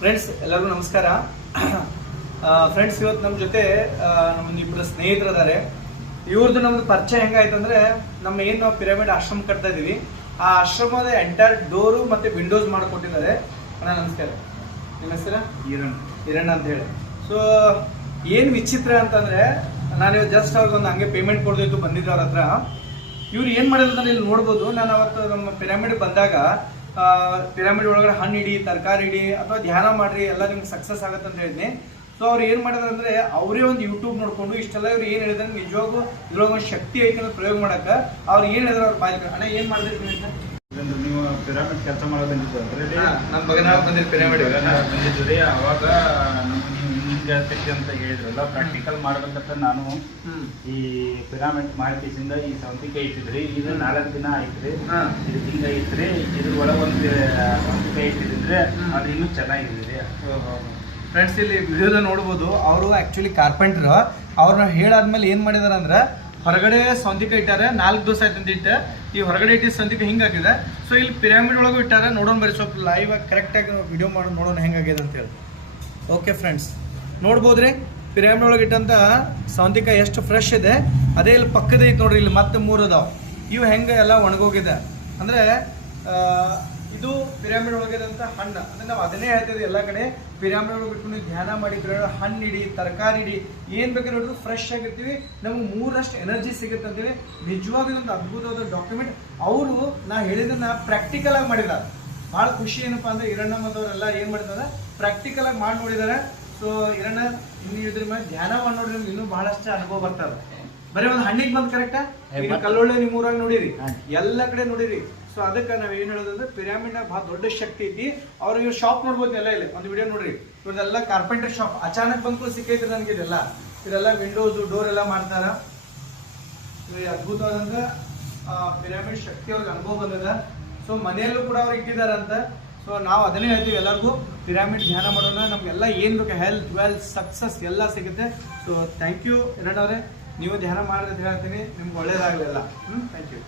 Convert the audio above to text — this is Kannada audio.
ಫ್ರೆಂಡ್ಸ್ ಎಲ್ಲರಿಗೂ ನಮಸ್ಕಾರ. ಫ್ರೆಂಡ್ಸ್ ಇವತ್ತು ನಮ್ಮ ಜೊತೆ ನಮ್ಮೊಂದು ಇಬ್ಬರು ಸ್ನೇಹಿತರು ಇದ್ದಾರೆ. ಇವ್ರದ್ದು ನಮ್ದು ಪರಿಚಯ ಹೆಂಗಾಯ್ತಂದ್ರೆ, ನಮ್ಮ ಏನು ನಾವು ಪಿರಮಿಡ್ ಆಶ್ರಮ ಕಟ್ತಾ ಇದೀವಿ, ಆ ಆಶ್ರಮದ ಎಂಟೈರ್ ಡೋರು ಮತ್ತೆ ವಿಂಡೋಸ್ ಮಾಡಿಕೊಟ್ಟಿದ್ದಾರೆ. ಅಣ್ಣ ನಮಸ್ಕಾರ. ನಿಮ್ಮ ಹೆಸರು? ಹಿರಣ್ಣ ಅಂತ ಹೇಳಿ. ಸೊ ಏನು ವಿಚಿತ್ರ ಅಂತಂದ್ರೆ, ನಾನು ಜಸ್ಟ್ ಅವ್ರಿಗೊಂದು ಹಂಗೆ ಪೇಮೆಂಟ್ ಕೊಡೋದಿತ್ತು ಬಂದಿದ್ರು ಅವ್ರ ಹತ್ರ. ಇವ್ರು ಏನು ಮಾಡಿದ್ರು ಅಂತ ಇಲ್ಲಿ ನೋಡ್ಬೋದು. ನಾನು ಅವತ್ತು ನಮ್ಮ ಪಿರಮಿಡ್ ಬಂದಾಗ ಪಿರಮಿಡ್ ಒಳಗಡೆ ಹಣ್ಣು ಇಡಿ, ತರಕಾರಿ ಇಡಿ ಅಥವಾ ಧ್ಯಾನ ಮಾಡ್ರಿ, ಎಲ್ಲ ನಿಮ್ಗೆ ಸಕ್ಸಸ್ ಆಗುತ್ತೆ ಅಂತ ಹೇಳಿದ್ನಿ. ಸೊ ಅವ್ರು ಏನು ಮಾಡಿದ್ರು ಅಂದ್ರೆ, ಅವರೇ ಒಂದು ಯೂಟ್ಯೂಬ್ ನೋಡ್ಕೊಂಡು ಇಷ್ಟೆಲ್ಲ ಇವ್ರು ಏನು ಹೇಳಿದ್ರೆ ನಿಜವಾಗೂ ಇದ್ರೊಳಗೆ ಒಂದು ಶಕ್ತಿ ಐತೆ ಅನ್ನೋದು ಪ್ರಯೋಗ ಮಾಡಕ್ಕೆ ಅವ್ರು ಏನು ಹೇಳಿದ್ರು ಅವ್ರು ಬಾಯ್ತು. ಅಣ್ಣ ಏನು ಮಾಡಿದ್ರಿ ನೀವು ಪಿರಾಮಿಡ್ ಕೆಲಸ ಮಾಡೋದು ಬಂದಿದ್ದು ಅಂದ್ರೆ ನಮ್ಮ ಬಗನ ಬಂದಿರಿ ಪಿರಮಿಡ್ ಬಂದಿದ್ದು ರೀ. ಅವಾಗ ನೀವು ಹಿಂಗೆ ತೆಗ್ದು ಅಂತ ಹೇಳಿದ್ರಲ್ಲ, ಪ್ರಾಕ್ಟಿಕಲ್ ಮಾಡ್ಬೇಕಂತ ನಾನು ಈ ಪಿರಾಮಿಡ್ ಮಾಹಿತಿಯಿಂದ ಈ ಸೌಂತಿಕಾಯಿ ಇಟ್ಟಿದ್ರಿ. ಇದು 4 ದಿನ ಆಯ್ತ್ರಿ. ಇದು ಹಿಂಗ ಐತ್ರಿ. ಇದ್ರ ಒಳಗೆ ಒಂದು ಸೌಂತಿಕಾಯಿ ಇಟ್ಟಿದ್ರೆ ಅದು ಇನ್ನೂ ಚೆನ್ನಾಗಿದೆ. ಫ್ರೆಂಡ್ಸ್ ಇಲ್ಲಿ ವಿಡಿಯೋದ ನೋಡ್ಬೋದು. ಅವರು ಆ್ಯಕ್ಚುಲಿ ಕಾರ್ಪೆಂಟ್ರು. ಅವ್ರನ್ನ ಹೇಳಾದ್ಮೇಲೆ ಏನು ಮಾಡಿದಾರೆ ಅಂದ್ರೆ, ಹೊರಗಡೆ ಸೌಂತಿಕಾಯಿ ಇಟ್ಟಾರೆ. 4 ದಿವಸ ಆಯ್ತು ಇಟ್ಟು. ಈ ಹೊರಗಡೆ ಇಟ್ಟಿದ್ದು ಸೌಂತಿಕಾಯಿ ಹಿಂಗಾಗಿದೆ. ಸೊ ಇಲ್ಲಿ ಪಿರಾಮಿಡ್ ಒಳಗೂ ಇಟ್ಟಾರೆ. ನೋಡೋಣ ಬರೀ ಸ್ವಲ್ಪ ಲೈವ್ ಆಗಿ ಕರೆಕ್ಟಾಗಿ ವಿಡಿಯೋ ಮಾಡಿ ನೋಡೋಣ ಹೆಂಗಾಗಿದೆ ಅಂತೇಳಿ. ಓಕೆ ಫ್ರೆಂಡ್ಸ್, ನೋಡ್ಬೋದ್ರಿ ಪಿರಾಮಿಡ್ ಒಳಗೆ ಇಟ್ಟಂತ ಸೌಂತಿಕಾಯಿ ಎಷ್ಟು ಫ್ರೆಶ್ ಇದೆ. ಅದೇ ಇಲ್ಲಿ ಪಕ್ಕದ ಐತೆ ನೋಡ್ರಿ, ಇಲ್ಲಿ ಮತ್ತೆ 3 ಅದಾವ. ಇವು ಹೆಂಗೆ ಎಲ್ಲ ಒಣಗೋಗಿದೆ ಅಂದರೆ, ಇದು ಪಿರಾಮಿಡ್ ಒಳಗಿದಂಥ ಹಣ್ಣು. ಅಂದರೆ ನಾವು ಅದನ್ನೇ ಹೇಳ್ತಿದ್ವಿ ಎಲ್ಲ ಕಡೆ. ಪಿರಾಮಿಡ್ ಒಳಗೆ ಬಿಟ್ಕೊಂಡು ಧ್ಯಾನ ಮಾಡಿ ಹಣ್ಣು ಇಡಿ, ತರಕಾರಿ ಇಡಿ, ಏನು ಬೇಕಾದ್ರೆ ನೋಡಿದ್ರು ಫ್ರೆಶ್ ಆಗಿರ್ತೀವಿ. ನಮಗೆ 3ರಷ್ಟು ಎನರ್ಜಿ ಸಿಗುತ್ತೆ ಅಂತೇಳಿ ನಿಜವಾಗ್ಲೂ ಒಂದು ಅದ್ಭುತವಾದ ಡಾಕ್ಯುಮೆಂಟ್. ಅವರು ನಾ ಹೇಳಿದ್ದನ್ನ ಪ್ರಾಕ್ಟಿಕಲ್ ಆಗಿ ಮಾಡಿದ್ದಾರೆ. ಭಾಳ ಖುಷಿ ಏನಪ್ಪ ಅಂದರೆ, ಹಿರಣ್ಣ ಮತ್ತವರೆಲ್ಲ ಏನು ಮಾಡಿದ್ದಾರೆ, ಪ್ರಾಕ್ಟಿಕಲ್ ಆಗಿ ಮಾಡಿ ನೋಡಿದ್ದಾರೆ. ಸೊ ಹಿರಣ್ಣ, ಇನ್ನು ಇದ್ರ ಮೇಲೆ ಧ್ಯಾನ ಮಾಡಿ ನೋಡ್ರಿ, ನಿಮ್ಗೆ ಇನ್ನೂ ಬಹಳಷ್ಟು ಅನುಭವ ಬರ್ತದೆ. ಬರೀ ಒಂದು ಹಣ್ಣಿಗೆ ಬಂದು ಕರೆಕ್ಟಾ? ಈಗ ಕಲ್ಲೊಳ್ಳೆ ನಿಮ್ಮ ಊರಾಗ ನೋಡಿರಿ, ಎಲ್ಲ ಕಡೆ ನೋಡಿರಿ. ಸೊ ಅದಕ್ಕೆ ನಾವು ಏನು ಹೇಳೋದಂದ್ರೆ, ಪಿರಾಮಿಡ್ನಾಗ ಭಾಳ ದೊಡ್ಡ ಶಕ್ತಿ ಐತಿ. ಅವ್ರು ಇವ್ರು ಶಾಪ್ ನೋಡ್ಬೋದು ಎಲ್ಲ. ಇಲ್ಲಿ ಒಂದು ವಿಡಿಯೋ ನೋಡ್ರಿ, ಇವ್ರದೆಲ್ಲ ಕಾರ್ಪೆಂಟರ್ ಶಾಪ್. ಅಚಾನಕ್ ಬಂದು ಸಿಕ್ಕೈತಿ ನನಗೆ ಇದೆಲ್ಲ ವಿಂಡೋಸ್ ಡೋರ್ ಎಲ್ಲ ಮಾಡ್ತಾರ. ಅದ್ಭುತವಾದಂಥ ಪಿರಾಮಿಡ್ ಶಕ್ತಿ ಅವ್ರಿಗೆ ಅನುಭವ ಬಂದದ. ಸೊ ಮನೆಯಲ್ಲೂ ಕೂಡ ಅವ್ರು ಇಟ್ಟಿದಾರಂತ. ಸೊ ನಾವು ಅದನ್ನೇ ಹೇಳ್ತೀವಿ ಎಲ್ಲರಿಗೂ, ಪಿರಾಮಿಡ್ ಧ್ಯಾನ ಮಾಡೋಣ. ನಮಗೆಲ್ಲ ಏನು ಬೇಕು, ಹೆಲ್ತ್, ವೆಲ್ತ್, ಸಕ್ಸಸ್ ಎಲ್ಲ ಸಿಗುತ್ತೆ. ಸೊ ಥ್ಯಾಂಕ್ ಯು ಹಿರಣ್ಣ ಅವರೇ, ನೀವು ಧ್ಯಾನ ಮಾಡಿದ್ರೆ ಹೇಳ್ತೀನಿ, ನಿಮ್ಗೆ ಒಳ್ಳೇದಾಗಲಿಲ್ಲ. Thank you.